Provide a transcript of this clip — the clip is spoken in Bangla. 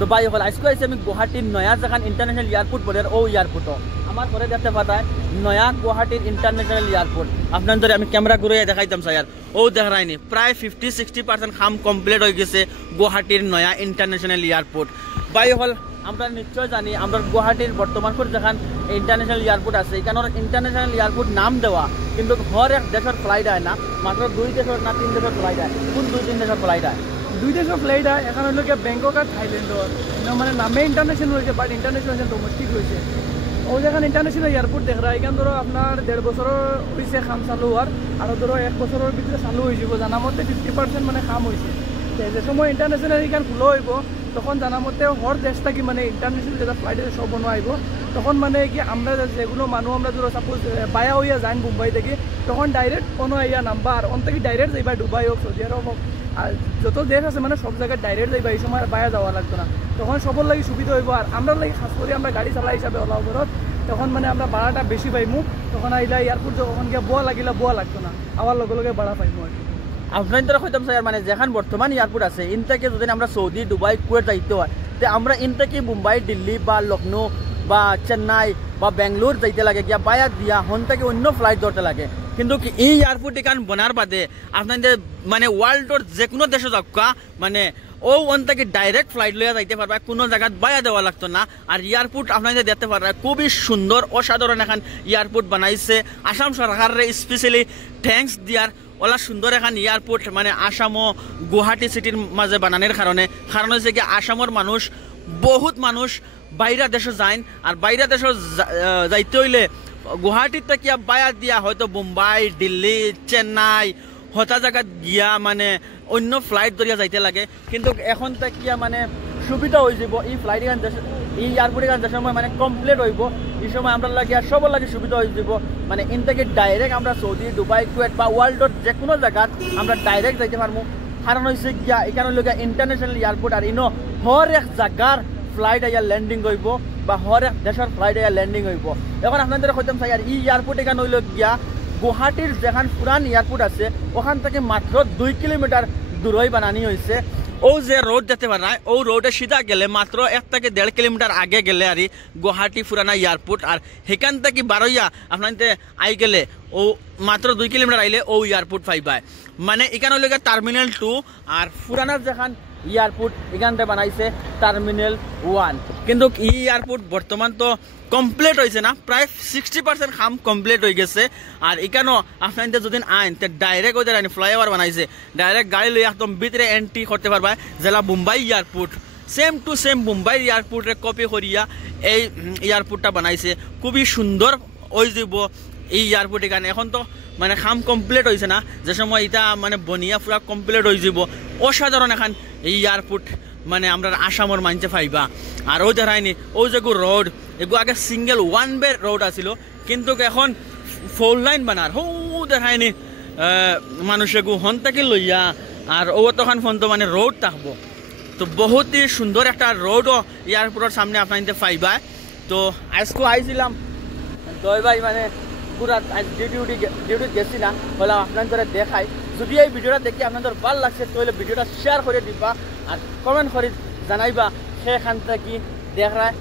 তো ভাই হল আজকে আইসি আমি গুয়াহাটির নয়া যেখান ইন্টারন্যাশনাল এয়ারপোর্ট বলে ও এয়ারপোর্টও আমার ঘরে দেখতে পাতায় নয়া গুয়াহাটির ইন্টারন্যাশনাল এয়ারপোর্ট আপনাদের আমি ক্যামেরা ঘুরিয়ে দেখাইতাম স্যার ও দেখাইনি প্রায় 50-60% কাম কমপ্লিট হয়ে গেছে গুয়াহাটির নয়া ইন্টারন্যাশনাল এয়ারপোর্ট ভাই হল আমরা নিশ্চয় জানি আমরা গুয়াহাটির বর্তমান যেখান ইন্টারন্যাশনাল এয়ারপোর্ট আছে এখানে ইন্টারন্যাশনাল এয়ারপোর্ট নাম দেওয়া কিন্তু হর এক দেশের ফ্লাইট হয় না মাত্র 2 দেশের না 3 দেশের ফ্লাইট হয় কোন 2-3 দেশের ফ্লাইট হয় 2 দেশের ফ্লাইট হয় এখন হলো কি ব্যাংকক আর থাইল্যান্ডর মানে নামে ইন্টারন্যাশনাল হয়েছে বাট ইন্টারন্যাশনাল ডোমেস্টিক হয়েছে ও যেখানে ইন্টারন্যাশনাল এয়ারপোর্ট দেখ রা এখান ধরো আপনার 1.5 বছর হয়েছে কাম চালু হওয়ার আরও ধরো 1 বছরের ভিতরে চালু হয়ে যাব জানা মতে 50% মানে কাম হয়েছে যে সময় ইন্টারন্যাশনাল এখান খোলা হইব তখন জানা মতে হর দেশ থাকি মানে ইন্টারন্যাশনাল যেটা ফ্লাইটে সব বনোয়া আইব তখন মানে কি আমরা যেগুলো মানুষ আমরা ধরো সাপোজ বায়া হইয়া যান মুম্বাই থেকে তখন ডাইরেক্ট কোনো ইয়া নাম্বার অন থেকে ডাইরেক্ট যাইবা দুবাই হোক সৌদি আরব হোক আর যত দেশ আছে মানে সব জায়গায় ডাইরেক্ট যাইবা এই সময় বায়া যাওয়া লাগতো না তখন সবর লাগি সুবিধা হইব আর আমরা লাগি খাস করে আমরা গাড়ি চালা হিসাবে ওলা ওপরত তখন মানে আমরা ভাড়াটা বেশি পাইমু তখন আইলা এয়ারপোর্ট যখন গিয়ে বোয়া লাগিলে বোয়া লাগতো না আবার লগে লগে ভাড়া পাইমু আর আপনার দ্বারা হইতাম স্যার মানে যেখান বর্তমান এয়ারপোর্ট আছে ইন থেকে যদি আমরা সৌদি দুবাই কুয়েত যাইতে হয় তো আমরা ইন থেকে মুম্বাই দিল্লি বা লখনৌ বা চেন্নাই বা বেঙ্গলোর যাইতে লাগে গিয়া বায়া দিয়া হন থেকে অন্য ফ্লাইট ধরতে লাগে কিন্তু এই এয়ারপোর্ট এখান বনার বাদে আপনাদের মানে ওয়ার্ল্ডর যে কোনো দেশে যাওয়া মানে ও ওন থেকে ডাইরেক্ট ফ্লাইট লইয়া যাইতে পারবা কোনো জায়গায় বায়া দেওয়া লাগতো না আর এয়ারপোর্ট আপনাদের দেখতে পারবা খুবই সুন্দর অসাধারণ এখন এয়ারপোর্ট বানাইছে আসাম সরকারের স্পেশালি থ্যাঙ্কস দিয়ার ওলা সুন্দর এখন এয়ারপোর্ট মানে আসাম ও গুয়াহাটি সিটির মাঝে বানানোর কারণ হচ্ছে কি আসামের মানুষ বহুত মানুষ বাইরা দেশে যায় আর বাইরা দেশে যাইতে হইলে গুয়াহাটির থেকে বায়া দিয়া হয়তো মুম্বাই দিল্লি চেন্নাই হতা জায়গা গিয়া মানে অন্য ফ্লাইট ধরিয়া যাইতে লাগে কিন্তু এখন থেকে মানে সুবিধা হয়ে যাব এই ফ্লাইট এখান এই এয়ারপোর্ট এখান যে সময় মানে কমপ্লিট হইব এই সময় আমরা লাগে আর সবার লাগে সুবিধা হয়ে যাব মানে ইন থেকে ডাইরেক্ট আমরা সৌদি দুবাই কুয়েত বা ওয়ার্ল্ডর যে কোনো জায়গাত আমরা ডাইরেক্ট যাইতে পারবো কারণ হয়েছে গিয়া এখানে লোক ইন্টারন্যাশনাল এয়ারপোর্ট আর ইনো হর এক জায়গার ফ্লাইট আইয়া ল্যান্ডিং হইব বা হর এক দেশের ফ্লাইট আইয়া ল্যান্ডিং হইব এখন আপনাদের হইতাম চাই আর এই এয়ারপোর্ট এখানে হইল গিয়া গুয়াহাটির যেখান পুরান এয়ারপোর্ট আছে ওখান থেকে মাত্র 2 কিলোমিটার দূরই বানানি হয়েছে ও যে রোড যেতে পারে না ও রোডে সিধা গেলে মাত্র 1 থেকে 1.5 কিলোমিটার আগে গেলে আর গুয়াহাটি পুরানা এয়ারপোর্ট আর সেখান থেকে বারোইয়া আপনাদের আই গেলে ও মাত্র 2 কিলোমিটার আইলে ও এয়ারপোর্ট পাইবায় মানে এখানে হইল টার্মিনাল 2 আর পুরানা যেখান এয়ারপোর্ট এখানটা বানাইছে টার্মিনাল 1 কিন্তু এই এয়ারপোর্ট বর্তমান তো কমপ্লিট হয়েছে না প্রায় 60% কাম কমপ্লিট হয়ে গেছে আর এখানেও আপনাদের যদি আইন তো ডাইরেক্ট ওদের আইন ফ্লাইওভার বানাইছে ডাইরেক্ট গাড়ি লই একদম ভিতরে এন্ট্রি করতে পারবা জেলা Mumbai airport same to same Mumbai এয়ারপোর্টের কপি করিয়া এই এয়ারপোর্টটা বানাইছে খুবই সুন্দর ওই যাব এই এয়ারপোর্ট এখানে এখন তো মানে কাম কমপ্লিট হয়েছে না যে সময় এটা মানে বনিয়া পুরা কমপ্লিট হয়ে যাব অসাধারণ এখন এই এয়ারপোর্ট মানে আমরা আসামের মানছে পাইবা আর ও দেখায়নি ও যেগু রোড এগু আগে সিঙ্গেল 1 বে রোড আছিল কিন্তু এখন 4 লাইন বানার হো দেখায়নি মানুষ এগু হন থেকে লইয়া আর ও তখন ফোন তো মানে রোড থাকবো তো বহুতই সুন্দর একটা রোডও এয়ারপোর্টের সামনে আপনাদের পাইবা তো আজকে আইছিলাম তো ভাই মানে পুরা ডিউটি গেছি না বলে আপনাদের দেখাই যদি এই ভিডিওটা দেখি আপনাদের ভালো লাগছে তাহলে ভিডিওটা শেয়ার করে দিবা আর কমেন্ট করে জানাইবা সেখান থেকে দেখায়